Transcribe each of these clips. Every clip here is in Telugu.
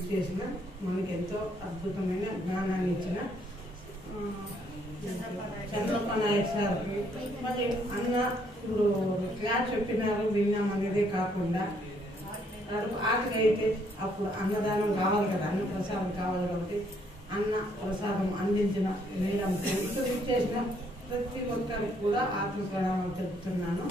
ఇచ్చేసిన మనకి ఎంతో అద్భుతమైన జ్ఞానాన్ని ఇచ్చిన చంద్రప్ప నాయక్ సార్కి మరి అన్న ఇప్పుడు క్లాస్ చెప్పినారు విన్నాం అనేదే కాకుండా ఆకలి అయితే అప్పుడు అన్నదానం కావాలి కదా, అన్న ప్రసాదం కావాలి కాబట్టి అన్న ప్రసాదం అందించిన మేడంకి ఇక్కడ చేసిన ప్రతి ఒక్కరికి కూడా ఆత్మ ప్రణామాలు తెలుపుతున్నాను.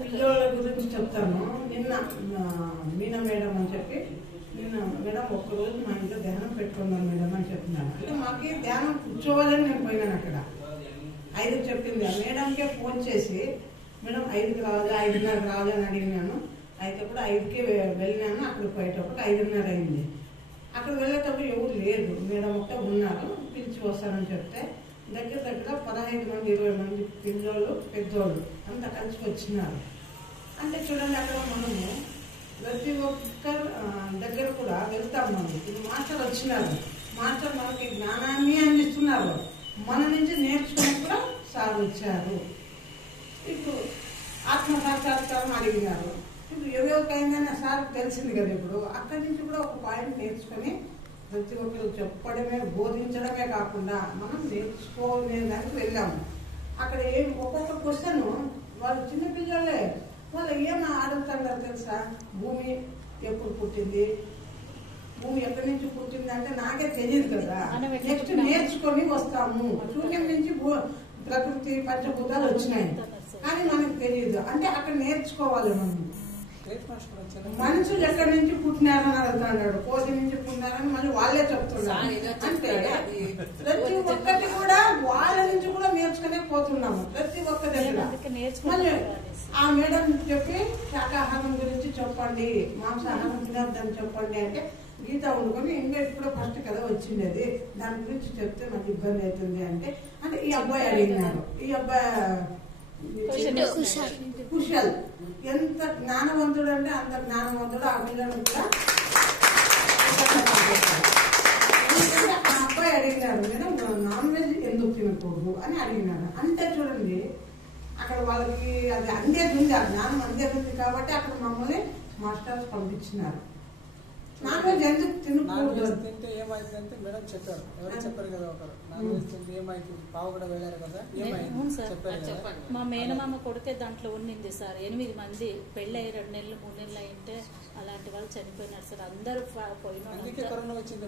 పిల్లల గురించి చెప్తాను. నిన్న మీనా మేడం అని చెప్పి నిన్న మేడం ఒక్కరోజు మా ఇంట్లో ధ్యానం పెట్టుకున్నాం మేడం అని చెప్తున్నాను. అంటే మాకు ధ్యానం కూర్చోవాలని నేను పోయినాను. అక్కడ 5కి చెప్పింది ఆ మేడంకే ఫోన్ చేసి మేడం 5కి రావాలి 5:30కి రావాలి అని అడిగినాను. అయితే కూడా 5కే వెళ్ళినాను. అక్కడ పోయేటప్పుడు 5:30 అయింది. అక్కడ వెళ్ళేటప్పుడు ఎవరు లేదు, మేడం ఒకటే ఉన్నారు. పిలిచి వస్తారని చెప్తే దగ్గర 15 మంది 20 మంది పిల్లలు పెద్దోళ్ళు అంతా కలిసి వచ్చినారు. అంటే చూడండి అక్కడ మనము ప్రతి ఒక్కరు దగ్గర కూడా వెళ్తాం. మనం ఇప్పుడు మాస్టర్ వచ్చినారు, మాస్టర్ మనకి జ్ఞానాన్ని అందిస్తున్నారు, మన నుంచి నేర్చుకుని కూడా సార్ వచ్చారు. ఇప్పుడు ఆత్మ సాక్షాత్కారం అడిగినారు. ఇప్పుడు ఎవరికైందనే సార్ తెలిసింది కదా. ఇప్పుడు అక్కడి నుంచి కూడా ఒక పాయింట్ నేర్చుకొని ప్రతి ఒక్కరు చెప్పడమే బోధించడమే కాకుండా మనం నేర్చుకోలేదానికి వెళ్ళాము. అక్కడ ఏం ఒక్కొక్క క్వశ్చన్ వాళ్ళు చిన్నపిల్లలే వాళ్ళు ఏం అడుగుతున్నారు తెలుసా? భూమి ఎప్పుడు పుట్టింది, భూమి ఎక్కడి నుంచి పుట్టింది అంటే నాకే తెలియదు కదా. నెక్స్ట్ నేర్చుకొని వస్తాము. సూర్యం నుంచి ప్రకృతి పంచభూతాలు వచ్చినాయి కానీ మనకు తెలియదు. అంటే అక్కడ నేర్చుకోవాలి. మనం మనుషులు ఎక్కడి నుంచి పుట్టినారని అడుగుతున్నాడు, కోసి నుంచి పుట్టినారని మళ్ళీ వాళ్ళే చెప్తున్నారు. అంటే ప్రతి ఒక్కటి కూడా వాళ్ళ నుంచి కూడా నేర్చుకునే పోతున్నాము ప్రతి ఒక్క దగ్గర. మళ్ళీ ఆ మేడం చెప్పి శాకాహారం గురించి చెప్పండి, మాంసాహారం తినద్దని చెప్పండి అంటే గీత వండుకొని ఇంకా ఇప్పుడు ఫస్ట్ కదా వచ్చిండేది, దాని గురించి చెప్తే మనకి ఇబ్బంది అవుతుంది అంటే అంటే ఈ అబ్బాయి అడిగినారు. ఈ అబ్బాయి కుశల్ ఎంత జ్ఞానవంతుడు అంటే అంత జ్ఞానవంతుడు. ఆ పిల్లలు కూడా ఆ అబ్బాయి అడిగినారు మేడం నాన్ వెజ్ ఎందుకు తినకూడదు అని అడిగినారు. అంటే చూడండి అక్కడ వాళ్ళకి అది అందేది ఉంది, ఆ జ్ఞానం అందేది ఉంది కాబట్టి అక్కడ మమ్మల్ని మాస్టర్స్ పంపించినారు. నాన్ వెజ్ ఎందుకు తినకూడదు తింటే ఏమైతుందంటే మేడం చెప్పారు, ఎవరు చెప్పారు కదా ఒకరు, నాన్ వెజ్ తింటే ఏమైతుంది, పావు కూడా వెళ్ళారు కదా చెప్పారు. మా మేనమామ కొడుకే దాంట్లో ఉండింది సార్. 8 మంది పెళ్ళి 2 నెలలు 3 నెలలు అయింటే అలాంటి వాళ్ళు చనిపోయినారు సార్. అందరూ పోయిన కరోనా వచ్చింది.